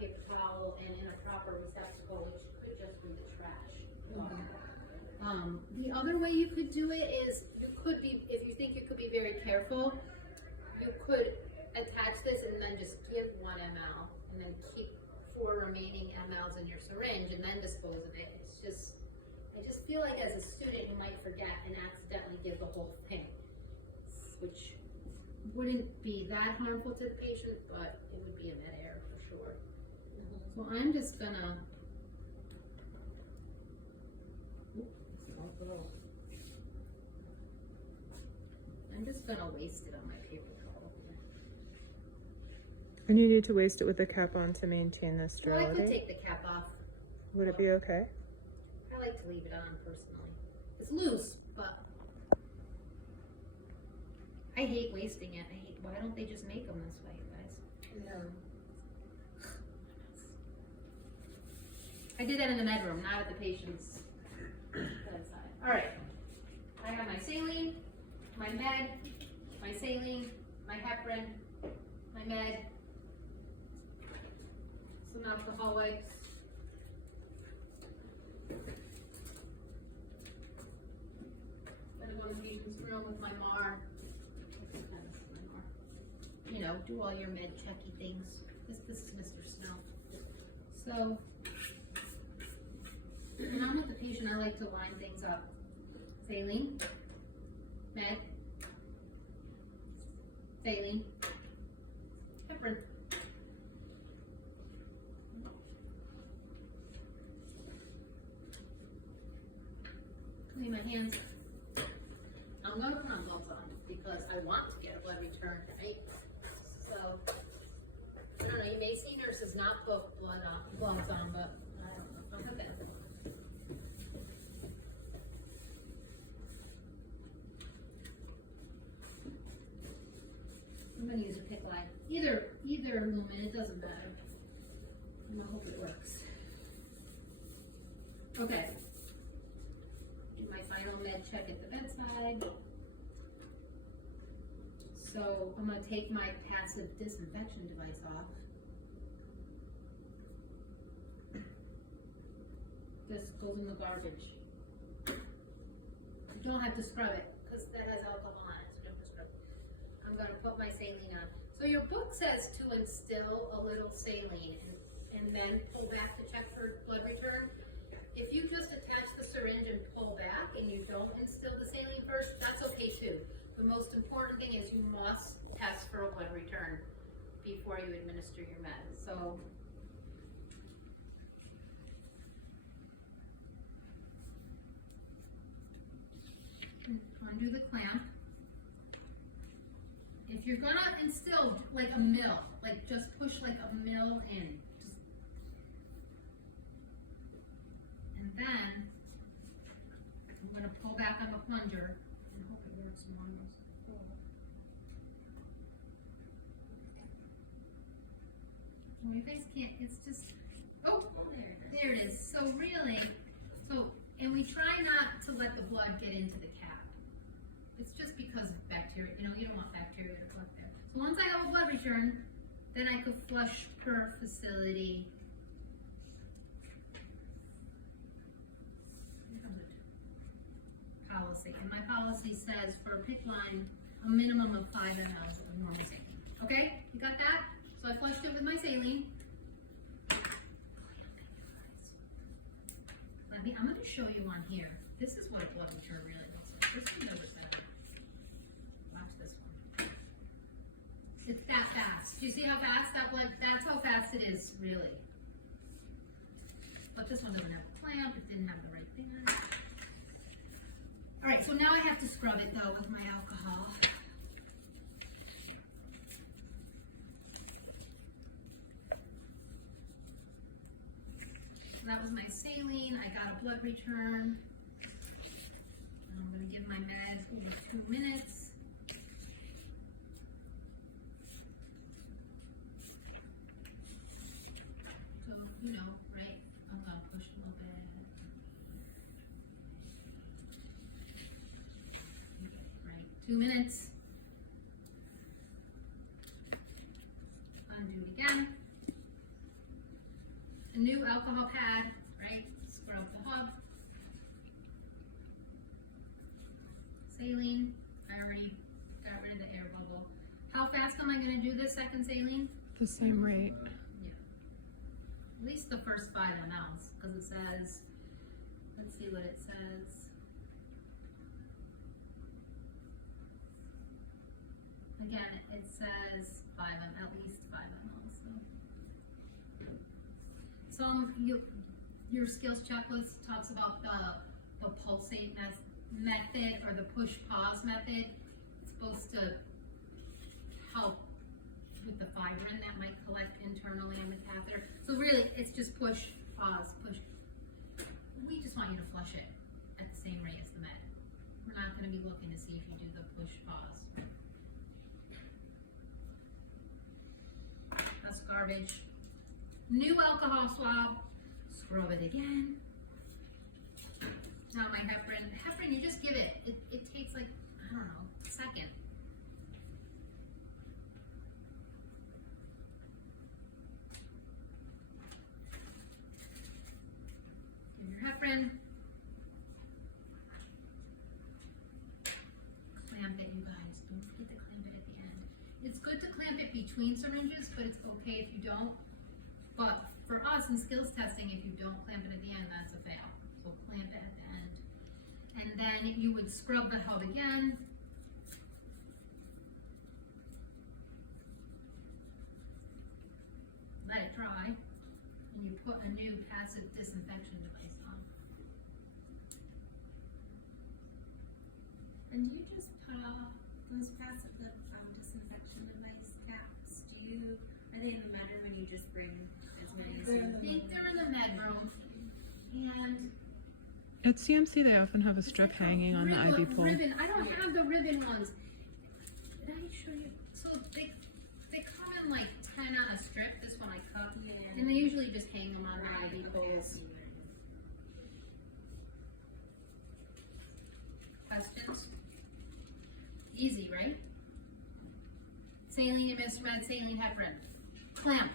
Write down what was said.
paper towel and in a proper receptacle, which could just be the trash. The other way you could do it is, you could be, if you think you could be very careful, you could attach this and then just give 1 ml and then keep 4 remaining mLs in your syringe and then dispose of it. It's just, I just feel like as a student you might forget and accidentally give the whole thing, which wouldn't be that harmful to the patient, but it would be a med error for sure. So I'm just gonna, waste it on my paper towel. And you need to waste it with the cap on to maintain the Well, I sterility? could take the cap off. Would it be okay? I like to leave it on personally. It's loose, but I hate wasting it. Why don't they just make them this way, you guys? No. I did that in the med room, not at the patient's bedside. All right, I have my saline, my med, my saline, my heparin, my med, some alcohol wipes. Then I go in the patient's room with my MAR. You know, do all your med checky things. This is Mr. Snow. So, when I'm with the patient, I like to line things up. Saline, med, saline, heparin. Clean my hands. I'm going to put on gloves on because I want to get a blood return, right? So, I don't know, you may see nurses not put gloves on, but I'll put that. I'm going to use a pick line. Either lumen, it doesn't matter. And I hope it works. Okay. Do my final med check at the bedside. So I'm going to take my passive disinfection device off. This goes in the garbage. You don't have to scrub it because that has alcohol on it, so don't scrub it. I'm going to put my saline on. So your book says to instill a little saline and then pull back to check for blood return. If you just attach the syringe and pull back and you don't instill the saline first, that's okay too. The most important thing is you must test for a blood return before you administer your meds. So, undo the clamp. If you're gonna instill like a mil, like just push like a mil in. And then I'm gonna pull back on the plunger and hope it works more. Well, you guys can't, it's just, oh, there it is. So really, and we try not to let the blood get into the cap. It's just because of bacteria, you know, you don't want bacteria to collect there. So once I have a blood return, then I could flush per facility. Policy, and my policy says for a PICC line, a minimum of 5 mLs of normal saline. Okay, you got that? So I flushed it with my saline. I'm going to show you on here. This is what a blood return really looks like. This one does it better. Watch this one. It's that fast. Do you see how fast that blood? That's how fast it is, really. But this one doesn't have a clamp. It didn't have the right thing on it. All right, so now I have to scrub it though with my alcohol. So that was my saline. I got a blood return. I'm going to give my med over 2 minutes. So, you know, right? I'm going to push a little bit. Right, 2 minutes. Undo it again. new alcohol pad, right? Scrub the hub. Saline, I already got rid of the air bubble. How fast am I gonna do this second saline? The same rate. Yeah. At least the first 5 mLs, because it says, let's see what it says. Again, it says at least 5 mLs. Your skills checklist talks about the pulsate method or the push pause method. It's supposed to help with the fibrin that might collect internally in the catheter. So really, it's just push, pause, push. We just want you to flush it at the same rate as the med. We're not going to be looking to see if you do the push, pause. That's garbage. New alcohol swab. Scrub it again. Now my heparin. Heparin, you just give it. It takes like, I don't know, a second. Give your heparin. Clamp it, you guys. Don't forget to clamp it at the end. It's good to clamp it between syringes, but it's okay if you don't. But for us in skills testing, if you don't clamp it at the end, that's a fail. So clamp it at the end. And then you would scrub the hub again. Let it dry. And you put a new passive disinfection device on. And do you just put those passive disinfection device caps? Are they in the med room and you just bring as many as you I think they're in the med room. And At CMC, they often have a strip hanging on the IV pole. ribbon. I don't have the ribbon ones. Did I show you? So they come in like 10 on a strip. This one I cut. Yeah. And they usually just hang them on the IV poles. Questions? Easy, right? Saline and Mr. Med, saline heparin. Clamp.